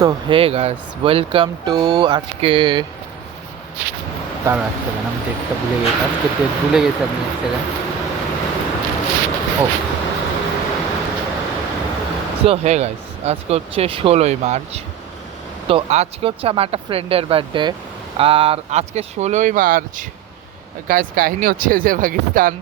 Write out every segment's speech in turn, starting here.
So hey guys, welcome to আজকে তারা এক সেকেন্ড, আমি ডেটটা ভুলে গেছি। আজকে ডেট ভুলে গেছি আমি, এক সেকেন্ড। ও সো হে গাইস, আজকে হচ্ছে 16ই মার্চ। তো আজকে হচ্ছে আমার একটা ফ্রেন্ডের বার্থডে। আর আজকে 16ই মার্চ গাইস, কাহিনী হচ্ছে যে পাকিস্তান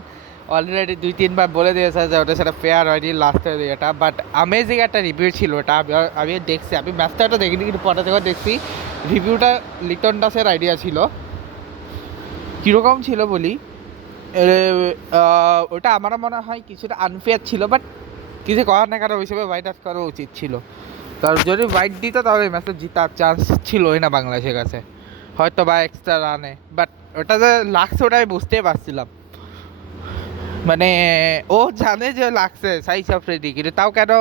অলরেডি 2-3 বার বলে দিয়েছে যে ওটা সেটা ফেয়ার হয়নি লাস্টের এটা, বাট আমেজিং একটা রিভিউ ছিল ওটা। আমি দেখছি, আমি ম্যাচটা ওটা দেখিনি, কিন্তু পরে যখন দেখছি রিভিউটা লিটন দাসের আইডিয়া ছিল। কীরকম ছিল বলি, ওটা আমারও মনে হয় কিছুটা আনফেয়ার ছিল, বাট কিছু করার না, কারণ ওই হিসেবে হোয়াইট আউট করা উচিত ছিল। কারণ যদি হোয়াইট দিত তাহলে ম্যাচটা জেতার চান্স ছিলই না বাংলাদেশের কাছে, হয়তো বা এক্সট্রা রানে। বাট ওটা যে লাগছে ওটা আমি বুঝতেই পারছিলাম, মানে ও জানে যে লাগছে সাইজ অফ রেডি, কিন্তু তাও কেন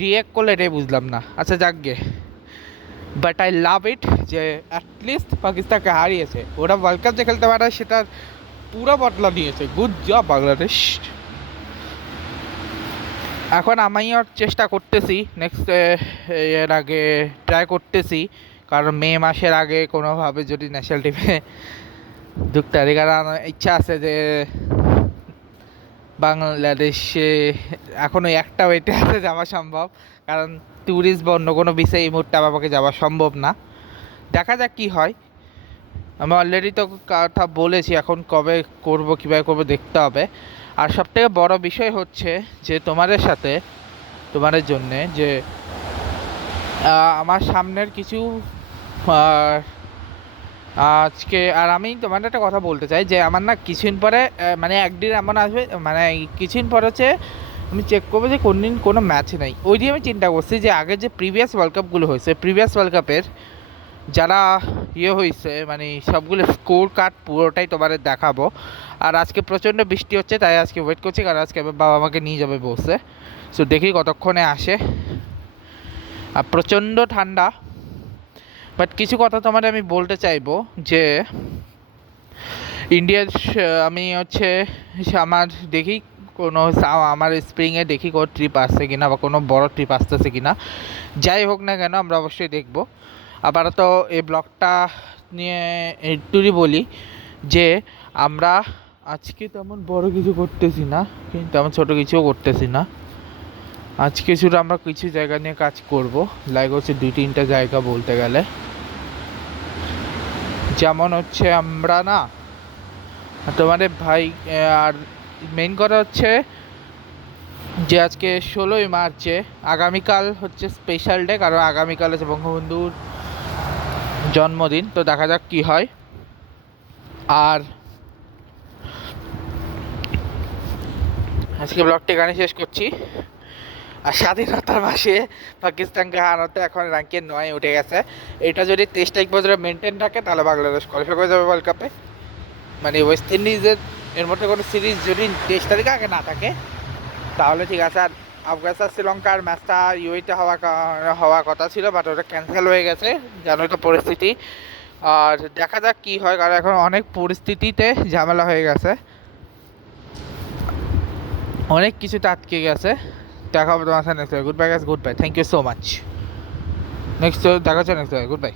রিয়েক্ট করলে এটাই বুঝলাম না। আচ্ছা যাক গে, বাট আই লাভ ইট যে অ্যাটলিস্ট পাকিস্তানকে হারিয়েছে। ওরা ওয়ার্ল্ড কাপ যে খেলতে পারে সেটার পুরো বদলা নিয়েছে। Good job Bangladesh. এখন আমিও চেষ্টা করতেছি নেক্সট এর আগে ট্রাই করতেছি, কারণ মে মাসের আগে কোনোভাবে যদি ন্যাশনাল টিমে ঢুকতে পারি, কারণ ইচ্ছা আছে যে বাংলাদেশে এখনও একটা ওয়েটে আছে যাওয়া সম্ভব, কারণ ট্যুরিস্ট বা অন্য কোনো বিষয়ে এই মুহূর্তে আমাকে যাওয়া সম্ভব না। দেখা যাক কী হয়। আমি অলরেডি তো কথা বলেছি, এখন কবে করব কীভাবে করবো দেখতে হবে। আর সবথেকে বড় বিষয় হচ্ছে যে তোমাদের সাথে, তোমাদের জন্যে যে আমার সামনের কিছু আজকে, আর আমি তোমাদের একটা কথা বলতে চাই যে আমার না কিছুদিন পরে, মানে একদিন এমন আসবে, মানে কিছুদিন পরে হচ্ছে আমি চেক করবো যে কোন দিন কোনো ম্যাচ নেই। ওই দিয়ে আমি চিন্তা করছি যে আগে যে প্রিভিয়াস ওয়ার্ল্ড কাপগুলো হয়েছে, প্রিভিয়াস ওয়ার্ল্ড কাপের যারা হয়েছে, মানে সবগুলো স্কোর কার্ড পুরোটাই তোমাদের দেখাবো। আর আজকে প্রচণ্ড বৃষ্টি হচ্ছে, তাই আজকে ওয়েট করছি, কারণ আজকে বাবা আমাকে নিয়ে যাবে বসে। সো দেখি কতক্ষণে আসে। আর প্রচণ্ড ঠান্ডা। বাট কিছু কথা তোমাদের আমি বলতে চাইবো যে ইন্ডিয়ার, আমি হচ্ছে আমার দেখি কোনো আমার স্প্রিংয়ে দেখি কোনো ট্রিপ আসছে কিনা, বা কোনো বড় ট্রিপ আসতেছে কিনা। যাই হোক না কেন আমরা অবশ্যই দেখব। আপাতত এই ব্লগটা নিয়ে একটুই বলি যে আমরা আজকে তেমন বড় কিছু করতেছি না, কিন্তু তেমন ছোটো কিছুও করতেছি না। আজকে শুধু আমরা কিছু জায়গা নিয়ে কাজ করব, লাইক হচ্ছে 2-3টা জায়গা বলতে গেলে। যেমন হচ্ছে আমরা না তোমাদের ভাই, আর মেইন কথা হচ্ছে যে আজকে 16ই মার্চে, আগামীকাল হচ্ছে স্পেশাল ডে, কারণ আগামীকাল হচ্ছে বঙ্গবন্ধুর জন্মদিন। তো দেখা যাক কী হয়। আর আজকে ব্লগটা এখানে শেষ করছি। আর স্বাধীনতার মাসে পাকিস্তানকে হারাতে এখন র্যাঙ্কে 9 উঠে গেছে। এটা যদি 23 তারিখ পর্যন্ত মেনটেন থাকে তাহলে বাংলাদেশ কোয়ালিফাই করে যাবে ওয়ার্ল্ড কাপে। মানে ওয়েস্ট ইন্ডিজের এর মধ্যে কোনো সিরিজ যদি 23 তারিখ আগে না থাকে তাহলে ঠিক আছে। আর আফগানিস্তান শ্রীলঙ্কার ম্যাচটা ইউএইতে হওয়ার কথা ছিল, বাট ওটা ক্যান্সেল হয়ে গেছে, জানো তো পরিস্থিতি। আর দেখা যাক কী হয়, কারণ এখন অনেক পরিস্থিতিতে ঝামেলা হয়ে গেছে, অনেক কিছুতে আটকে গেছে। দেখা হবে তোমার সাথে next. Good bye guys, good bye, thank you so much. Next দেখা হচ্ছে নেক্সট। Good by.